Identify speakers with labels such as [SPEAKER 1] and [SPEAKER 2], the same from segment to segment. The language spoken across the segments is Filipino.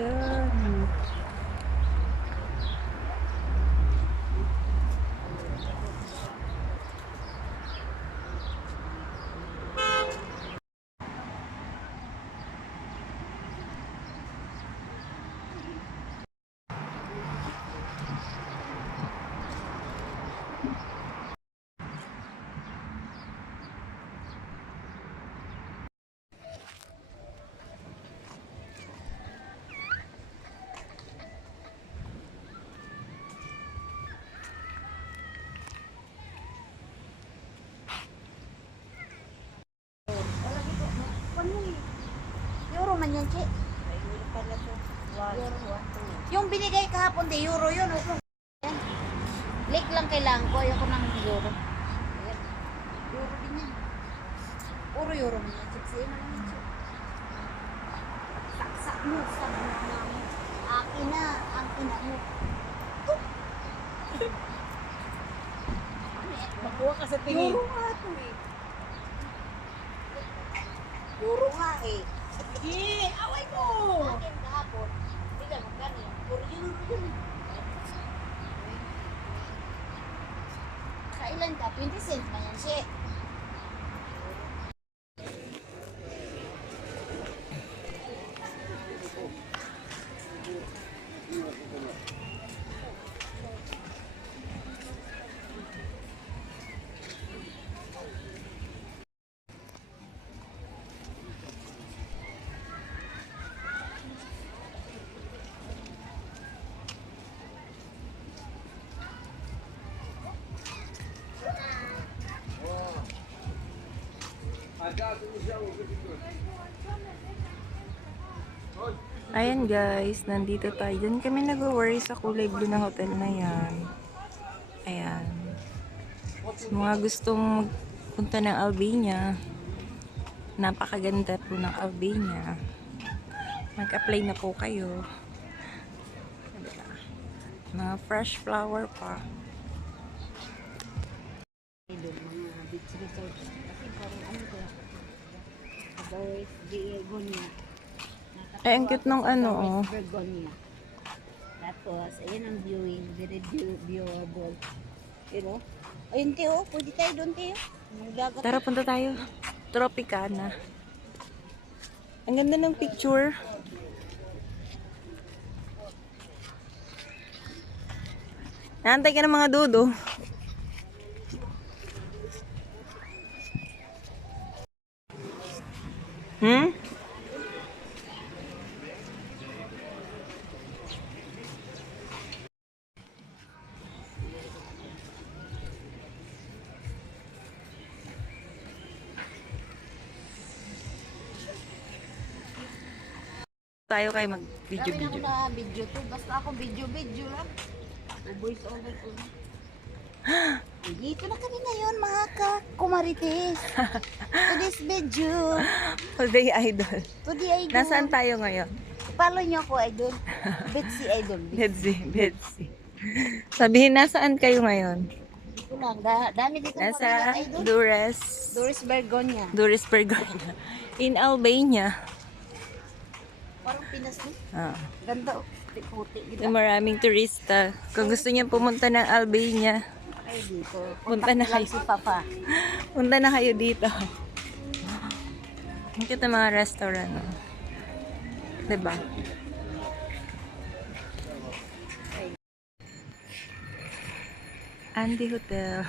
[SPEAKER 1] Ang ganda.
[SPEAKER 2] Euro man yan, Che. Yung binigay kahapon, de euro yun. Yan. Lake lang kailangan ko. Ayoko ng euro. Ayan. Euro din yan. Puro euro man yan. Siksi na lang yan. Saksak mo. Saksak mo. Akin na. Ang ina mo.
[SPEAKER 1] Makuha ka sa tingin.
[SPEAKER 2] Euro nga ito eh. Euro nga eh.
[SPEAKER 1] Sige, away mo!
[SPEAKER 2] Akin kahapon. Hindi ka magkano yan. Puro euro yun eh. Kailan ka? 20 cents na yan siya. Ayan guys, nandito tayo. Diyan kami nag-worry sa kulay blue na hotel na yan. Ayan. Sa mga gustong punta ng Albania, napakaganda po ng Albania. Mag-apply na po kayo. Diba? Mga fresh flower pa. Mga beach resort. Kasi parang ano ko. Adoris Begonia.
[SPEAKER 1] Ay, ang cute nung ano, oh.
[SPEAKER 2] Begonia. Tapos, ayan ang viewing. Very view- viewable. You know? Ayun, Teo. Pwede tayo doon, Teo.
[SPEAKER 1] Tara, punta tayo. Tropicana. Ang ganda ng picture. Naantay ka ng mga dudo. Tayo
[SPEAKER 2] Dami na ako
[SPEAKER 1] mag-video-video.
[SPEAKER 2] na video to. Basta ako video-video lang. O voice over ko. Dito na kami ngayon, mga ka-kumarites. Today's video.
[SPEAKER 1] Today idol.
[SPEAKER 2] Today, idol.
[SPEAKER 1] Nasaan tayo ngayon?
[SPEAKER 2] Follow niyo ako, idol. Betsy Idol.
[SPEAKER 1] Betsy, Betsy. Sabihin, nasaan kayo ngayon?
[SPEAKER 2] Dito lang. Da dami dito
[SPEAKER 1] Nasa
[SPEAKER 2] mga idol.
[SPEAKER 1] Dures,
[SPEAKER 2] Doris Bergonia.
[SPEAKER 1] Dures Bergonia. In Albania.
[SPEAKER 2] Parang Pinas din.
[SPEAKER 1] Ah.
[SPEAKER 2] Ganda oh. Puti.
[SPEAKER 1] Yung maraming turista. Kung gusto niyo pumunta ng Albania,
[SPEAKER 2] Ay, dito.
[SPEAKER 1] Punta na
[SPEAKER 2] lang
[SPEAKER 1] kayo.
[SPEAKER 2] si Papa.
[SPEAKER 1] punta na kayo dito. Ang cute mga restaurant. Oh. Diba? Andy Hotel.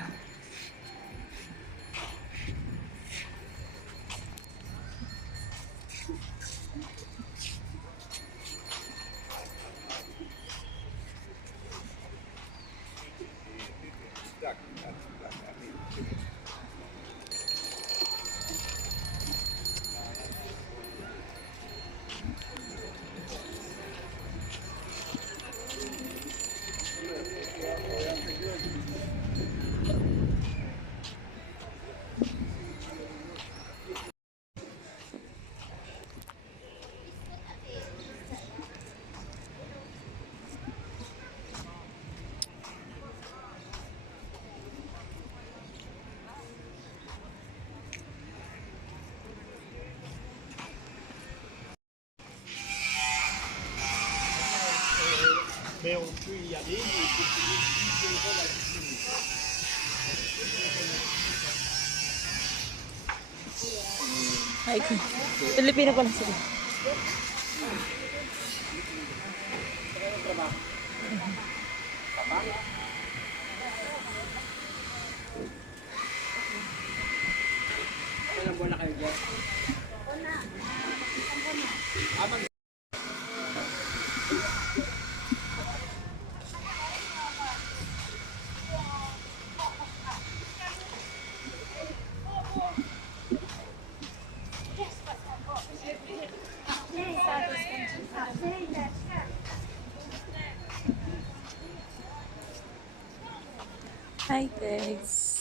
[SPEAKER 3] Mais on peut y aller.
[SPEAKER 1] Ay, Pilipino pala sila. Hi guys.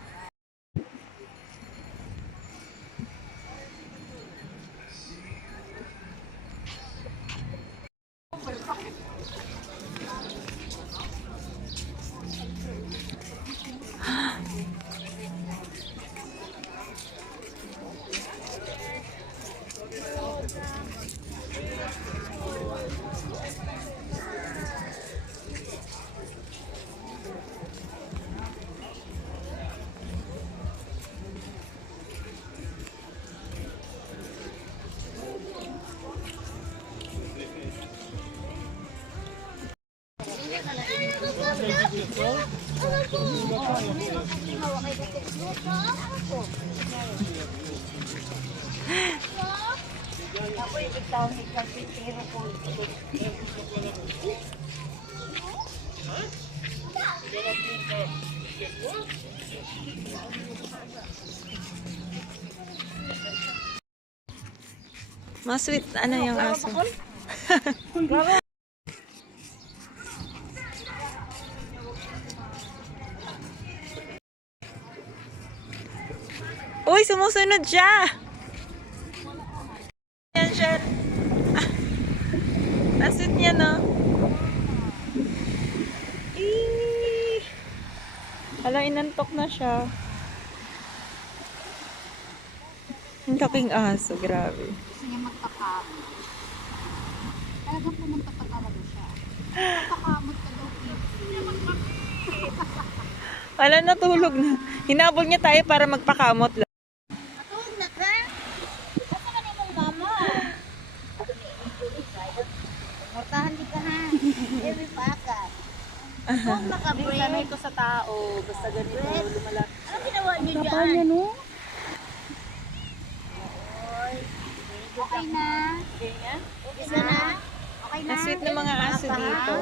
[SPEAKER 1] Mas sweet, ano yung aso? Uy, sumusunod siya! Yan siya. Ah. Ang sweet niya, no? Eee! Hala, inantok na siya. Ang kaking aso, grabe.
[SPEAKER 2] Gusto niya magpakam. Talagang pumunta pa talaga siya. Pakamot ka daw,
[SPEAKER 1] Wala, natulog na. Hinabol niya tayo para magpakamot lang.
[SPEAKER 2] Matulog na ka? Basta ka ni mong mama. Mortahan di ka ha. Every pakat. Kung naka-break.
[SPEAKER 1] Sanay ko sa tao. Basta ganito, lumala.
[SPEAKER 2] Anong ginawa niyo dyan?
[SPEAKER 1] no?
[SPEAKER 2] Okay na. Okay na. Okay na.
[SPEAKER 1] Ang sweet ng mga aso dito.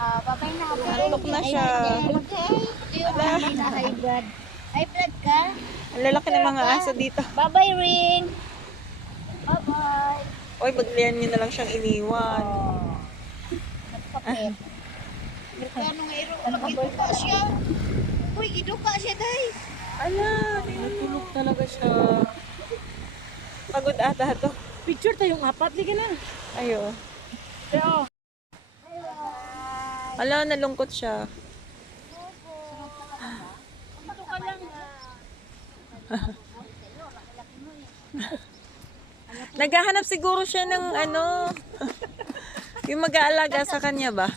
[SPEAKER 2] Ah, babay na ako.
[SPEAKER 1] Antok na siya.
[SPEAKER 2] Okay. Wala. na high blood. High blood ka?
[SPEAKER 1] Ang lalaki ng mga aso dito.
[SPEAKER 2] Bye-bye, Ring. Bye-bye.
[SPEAKER 1] Uy, baglian niyo na lang siyang iniwan.
[SPEAKER 2] Nagpapit. Kano nga iro, giduka siya. Uy, giduka siya, day.
[SPEAKER 1] Ala, tinutulog talaga siya. Pagod ata to.
[SPEAKER 4] Picture tayong apat, liga na.
[SPEAKER 1] Ayo.
[SPEAKER 4] Pero,
[SPEAKER 1] Ala, nalungkot siya. Naghahanap siguro siya ng ano, yung mag-aalaga sa kanya ba?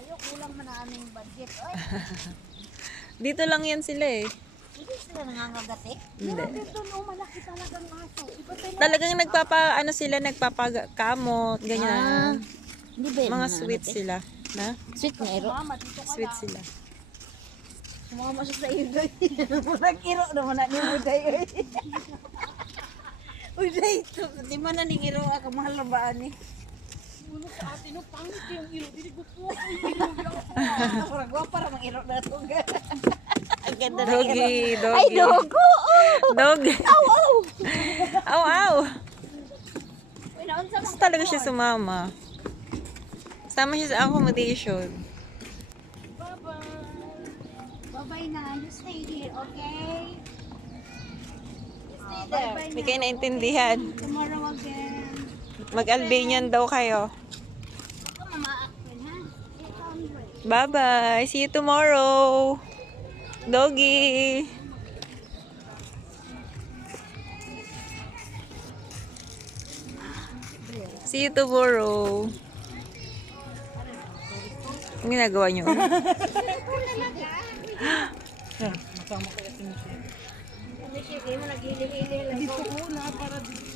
[SPEAKER 2] Sa'yo? Kulang man ang aming budget. Oy,
[SPEAKER 1] Dito lang yan sila eh.
[SPEAKER 2] hindi sila nangangagatik.
[SPEAKER 1] Hindi.
[SPEAKER 2] Ito no, malaki talagang aso. Iba tayo
[SPEAKER 1] Talagang nagpapa, ano sila, nagpapakamot, ganyan.
[SPEAKER 2] Hindi ba
[SPEAKER 1] Mga sweet sila. Na?
[SPEAKER 2] Sweet nga iro.
[SPEAKER 1] Sweet sila.
[SPEAKER 2] Mga masok sa iyo, day. Murag iro naman na ni mo, day. oy. Uy, day. ito, Di man na ning iro ako mahal na ba ni?
[SPEAKER 4] Uno sa atin, no, pangit yung ilo. Dili ko po.
[SPEAKER 2] Murag wa para mang iro na to. Ang ganda iro.
[SPEAKER 1] Doggy, doggy.
[SPEAKER 2] Ay, dogo! Oh.
[SPEAKER 1] Doggy.
[SPEAKER 2] Aw, aw!
[SPEAKER 1] Aw, aw. Gusto talaga siya sumama. Sama siya sa accommodation.
[SPEAKER 2] Bye-bye na. You stay here, okay? You stay there.
[SPEAKER 1] Hindi kayo naintindihan.
[SPEAKER 2] Tomorrow again.
[SPEAKER 1] Mag-Albanian daw kayo.
[SPEAKER 2] Baka mamaak ko ha? 800.
[SPEAKER 1] Bye-bye. See you tomorrow. Doggy. See you tomorrow. Ang ginagawa niyo?
[SPEAKER 4] Masama mo siya.
[SPEAKER 2] Ano
[SPEAKER 4] Dito ko na para dito.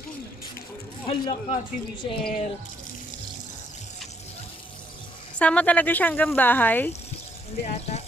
[SPEAKER 4] Hala ka, si Michelle.
[SPEAKER 1] Sama talaga siya hanggang bahay.
[SPEAKER 4] Hindi ata.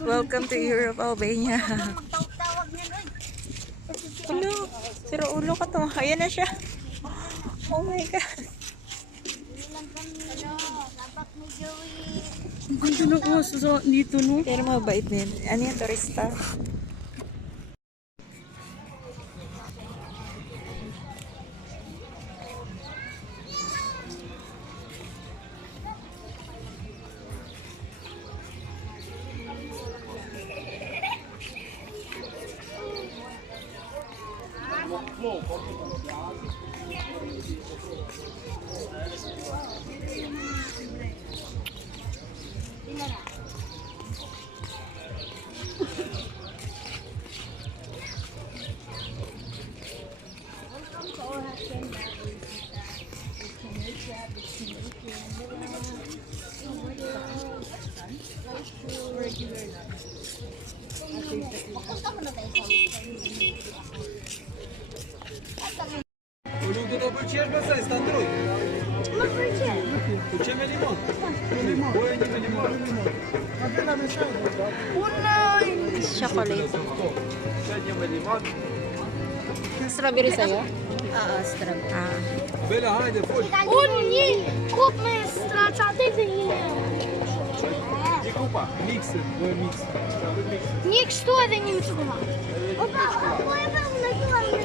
[SPEAKER 1] Welcome to Europe, Albania. Ulo, sira ulo ka to. Ayan na siya. Oh my God.
[SPEAKER 4] Ang ganda ng oso dito, no?
[SPEAKER 1] Pero mabait din. Ano yung turista? Chocolate.
[SPEAKER 3] Сегодня лимон.
[SPEAKER 1] Strawberry sa'yo?
[SPEAKER 5] Oo, strawberry.
[SPEAKER 1] Ah.
[SPEAKER 3] Беля, хайде, фуй.
[SPEAKER 2] Un, ні, куп ми страчати
[SPEAKER 3] Ди купа. Микс, ой, микс. Микс.
[SPEAKER 2] Нік що де німцова? Опа, опа, я прям накладу.